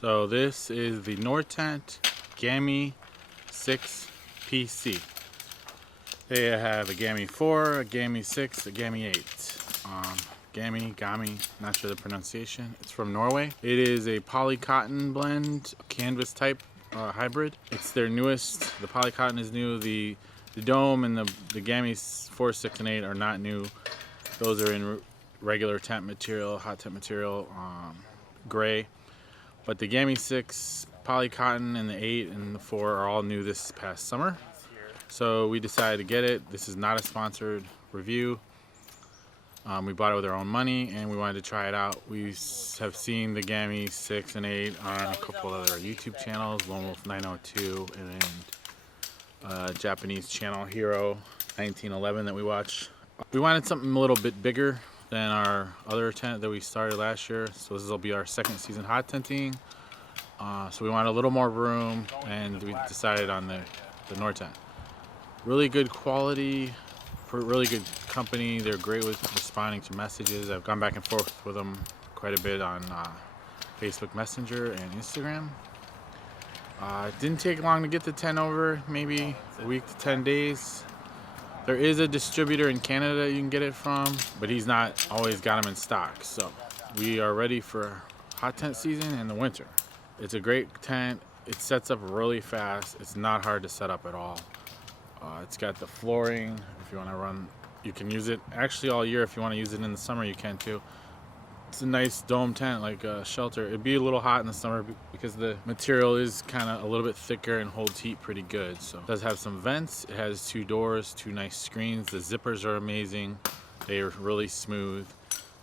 So this is the Nortent Gamme 6 PC. They have a Gamme 4, a Gamme 6, a Gamme 8. Gamme, not sure the pronunciation. It's from Norway. It is a poly cotton blend, canvas type hybrid. It's their newest. The poly cotton is new. The dome and the Gamme 4, 6, and 8 are not new. Those are in regular temp material, hot temp material, gray. But the Gamme 6, poly cotton, and the 8 and the 4 are all new this past summer. So we decided to get it. This is not a sponsored review. We bought it with our own money and we wanted to try it out. We have seen the Gamme 6 and 8 on a couple other YouTube channels, Lone Wolf 902 and a Japanese channel, Hero 1911, that we watch. We wanted something a little bit bigger than our other tent that we started last year. So this will be our second season hot tenting. So we wanted a little more room and we decided on the Nortent. Really good quality, for really good company. They're great with responding to messages. I've gone back and forth with them quite a bit on Facebook Messenger and Instagram. It didn't take long to get the tent over, maybe a week to 10 days. There is a distributor in Canada you can get it from, but he's not always got them in stock. So we are ready for hot tent season and the winter. It's a great tent. It sets up really fast. It's not hard to set up at all. It's got the flooring. If you want to run, you can use it actually all year. If you want to use it in the summer, you can too. It's a nice dome tent, like a shelter. It'd be a little hot in the summer because the material is kind of a little bit thicker and holds heat pretty good. So it does have some vents. It has 2 doors, 2 nice screens. The zippers are amazing. They are really smooth.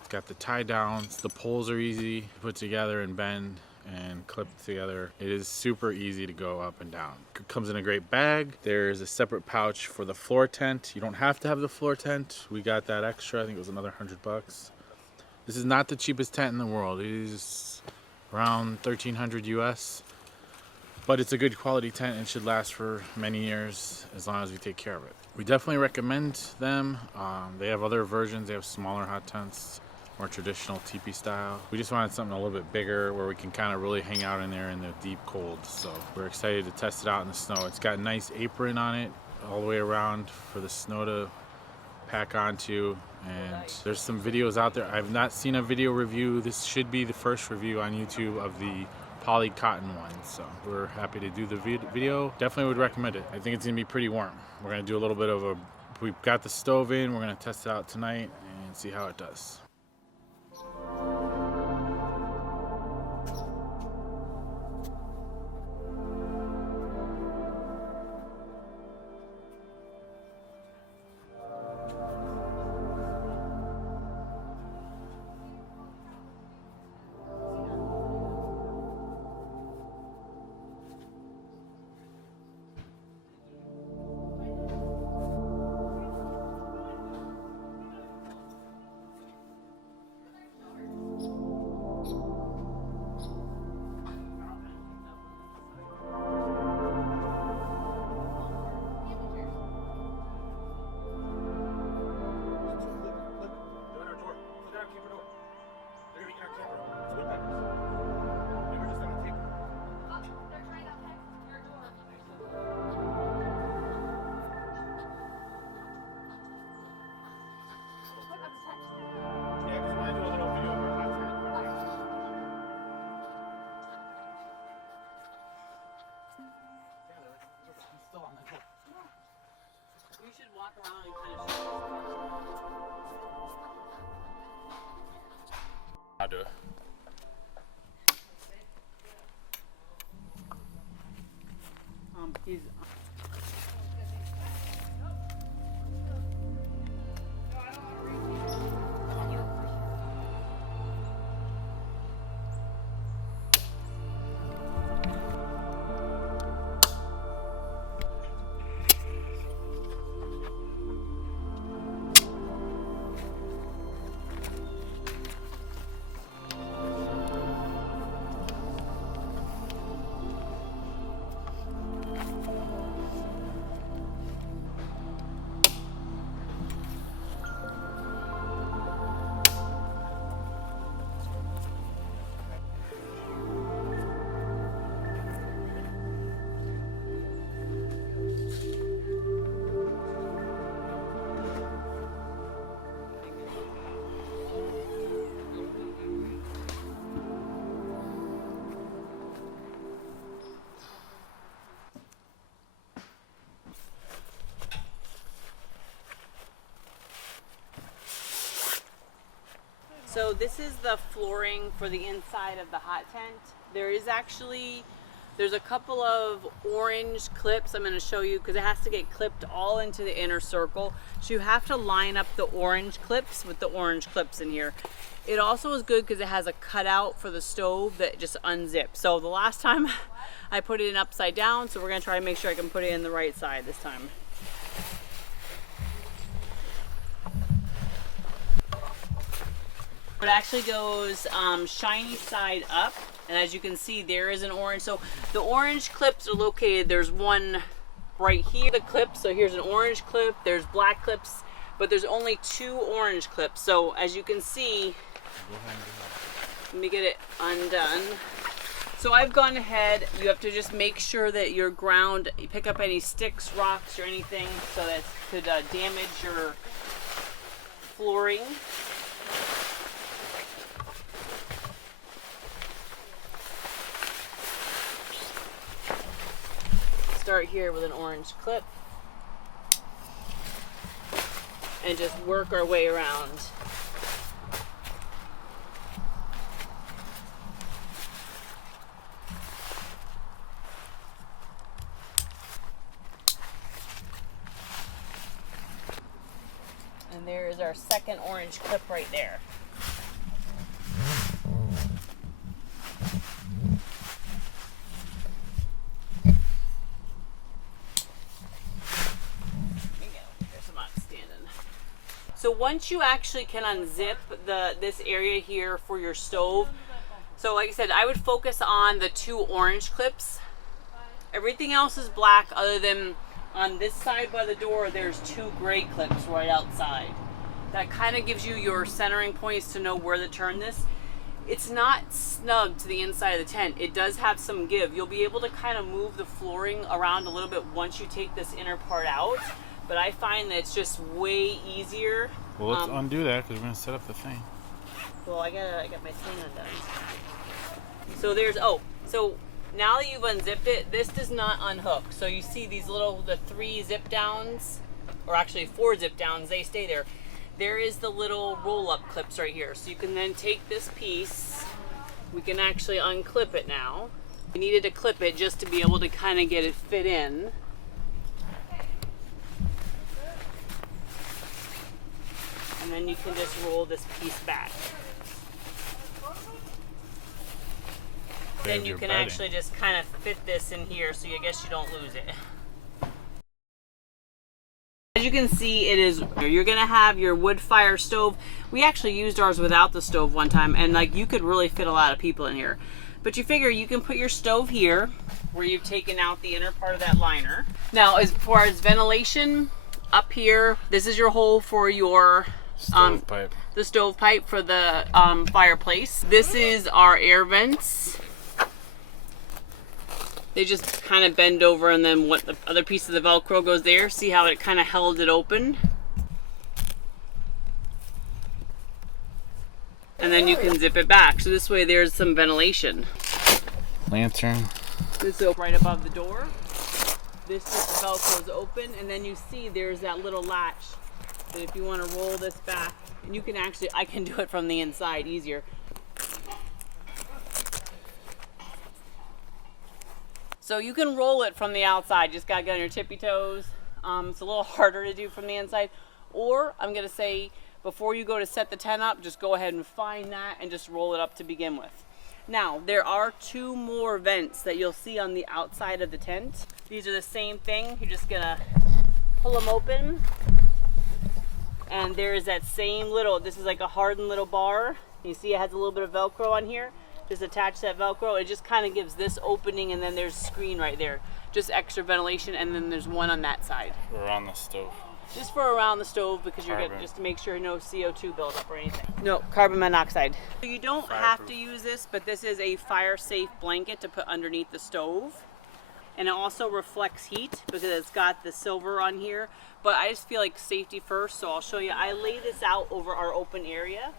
It's got the tie downs. The poles are easy to put together and bend and clip together. It is super easy to go up and down. It comes in a great bag. There's a separate pouch for the floor tent. You don't have to have the floor tent. We got that extra. I think it was another $100. This is not the cheapest tent in the world. It is around $1,300 US, but it's a good quality tent and should last for many years as long as we take care of it. We definitely recommend them. They have other versions. They have smaller hot tents, more traditional teepee style. We just wanted something a little bit bigger where we can kind of really hang out in there in the deep cold. So we're excited to test it out in the snow. It's got a nice apron on it all the way around for the snow to pack onto, and there's some videos out there. I've not seen a video review. This should be the first review on YouTube of the poly cotton one, so we're happy to do the video. Definitely would recommend it. I think it's gonna be pretty warm. We're gonna do a little bit of we've got the stove in. We're gonna test it out tonight and see how it does. Walk around and kind of show. I'll do it. He's So this is the flooring for the inside of the hot tent. There's a couple of orange clips I'm going to show you because it has to get clipped all into the inner circle. So you have to line up the orange clips with the orange clips in here. It also is good because it has a cutout for the stove that just unzips. So the last time I put it in upside down, so we're going to try to make sure I can put it in the right side this time. It actually goes shiny side up, and as you can see, there is an orange. So the orange clips are located, there's one right here, the clip. So here's an orange clip, there's black clips, but there's only 2 orange clips. So as you can see, let me get it undone. So I've gone ahead, you have to just make sure that your ground, you pick up any sticks, rocks, or anything so that could damage your flooring. Start here with an orange clip and just work our way around. And there is our second orange clip right there. So once you actually can unzip this area here for your stove, so like I said, I would focus on the 2 orange clips. Everything else is black other than on this side by the door, there's 2 gray clips right outside. That kind of gives you your centering points to know where to turn this. It's not snug to the inside of the tent. It does have some give. You'll be able to kind of move the flooring around a little bit once you take this inner part out. But I find that it's just way easier. Well, let's undo that because we're going to set up the thing. Well, I got my thing undone. So so now that you've unzipped it, this does not unhook. So you see these the 3 zip downs, or actually 4 zip downs, they stay there. There is the little roll-up clips right here. So you can then take this piece, we can actually unclip it now. I needed to clip it just to be able to kind of get it fit in. And then you can just roll this piece back. Then you can actually just kind of fit this in here, so I guess you don't lose it. As you can see, you're gonna have your wood fire stove. We actually used ours without the stove one time, and like you could really fit a lot of people in here. But you figure you can put your stove here, where you've taken out the inner part of that liner. Now, as far as ventilation, up here, this is your hole for your stovepipe. The stovepipe for the fireplace. This is our air vents. They just kind of bend over, and then what the other piece of the Velcro goes there. See how it kind of held it open? And then you can zip it back. So this way there's some ventilation. Lantern. This is right above the door. This just Velcro's open, and then you see there's that little latch. And if you want to roll this back, and you can actually, I can do it from the inside easier. So you can roll it from the outside, just gotta get on your tippy toes. It's a little harder to do from the inside. Or I'm gonna say, before you go to set the tent up, just go ahead and find that and just roll it up to begin with. Now, there are 2 more vents that you'll see on the outside of the tent. These are the same thing. You're just gonna pull them open. And there's that same this is like a hardened little bar. You see it has a little bit of Velcro on here. Just attach that Velcro. It just kind of gives this opening, and then there's a screen right there. Just extra ventilation, and then there's one on that side. Around the stove. Just for around the stove, because you're good, just to make sure no CO2 buildup or anything. No, carbon monoxide. So you don't have to use this, but this is a fire-safe blanket to put underneath the stove. And it also reflects heat because it's got the silver on here. But I just feel like safety first, so I'll show you. I lay this out over our open area.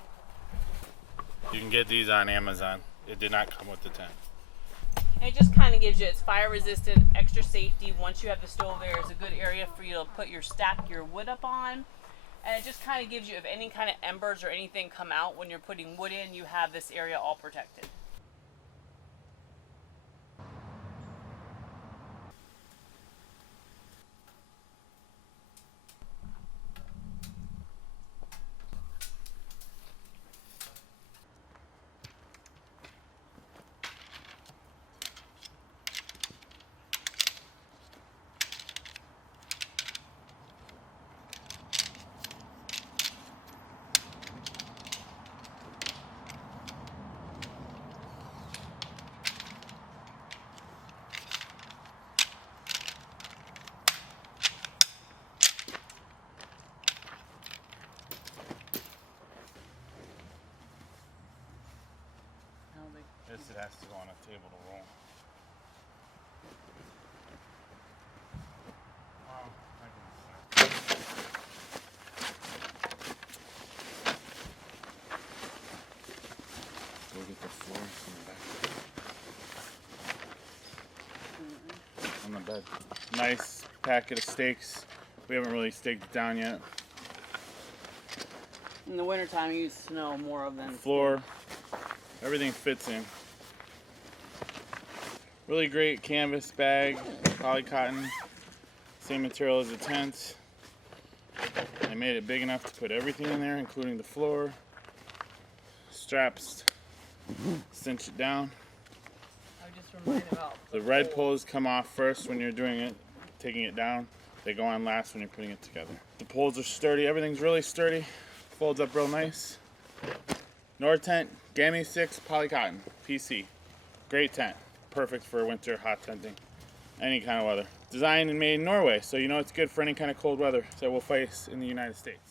You can get these on Amazon. It did not come with the tent. And it just kind of gives you, it's fire resistant, extra safety. Once you have the stove there, it's a good area for you to stack your wood up on. And it just kind of gives you, if any kind of embers or anything come out when you're putting wood in, you have this area all protected. This has to go on a table to roll. Go get the floor from the back. On the bed. Nice packet of steaks. We haven't really staked it down yet. In the wintertime, you use snow more of them. Floor. Everything fits in. Really great canvas bag, poly cotton, same material as the tent. I made it big enough to put everything in there, including the floor, straps, cinch it down. I just reminded about The red poles come off first when you're doing it, taking it down. They go on last when you're putting it together. The poles are sturdy, everything's really sturdy, folds up real nice. Nortent Gamme 6 poly cotton, PC. Great tent. Perfect for winter hot tenting, any kind of weather. Designed and made in Norway, so you know it's good for any kind of cold weather that we'll face in the United States.